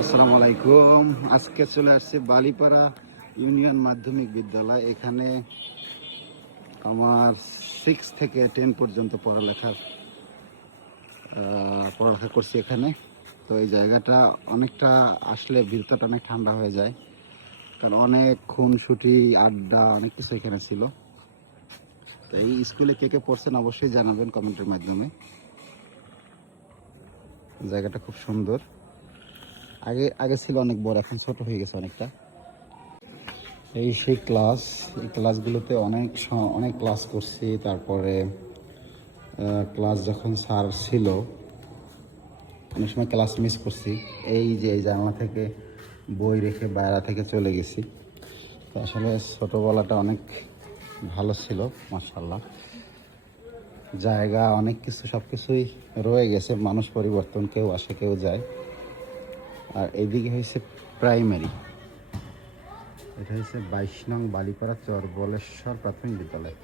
আসসালামু আলাইকুম। আজকে চলে আসছে বালিপাড়া ইউনিয়ন মাধ্যমিক বিদ্যালয়। এখানে আমার 6 থেকে 10 পর্যন্ত পড়ালেখা করছি এখানে। তো এই জায়গাটা অনেকটা আসলে ভিতরটা অনেক ঠান্ডা হয়ে যায়, কারণ অনেক খুনসুটি আড্ডা অনেক কিছু এখানে ছিল। তো এই স্কুলে কে কে পড়ছেন অবশ্যই জানাবেন কমেন্টের মাধ্যমে। জায়গাটা খুব সুন্দর। আগে আগে ছিল অনেক বড়, এখন ছোট হয়ে গেছে অনেকটা। এই সেই ক্লাস, এই ক্লাসগুলোতে অনেক ক্লাস করছি। তারপরে ক্লাস যখন স্যার ছিল অনেক সময় ক্লাস মিস করছি। এই যে এই জানলা থেকে বই রেখে বাইরে থেকে চলে গেছি। তো আসলে ছোটোবেলাটা অনেক ভালো ছিল, মাশাআল্লাহ। জায়গা অনেক কিছু, সব কিছুই রয়ে গেছে। মানুষ পরিবর্তন, কেউ আসে কেউ যায়। আর এইদিকে হয়েছে প্রাইমারি। এটা হচ্ছে 22 নং বালিপাড়া চর বলেশ্বর প্রাথমিক বিদ্যালয়।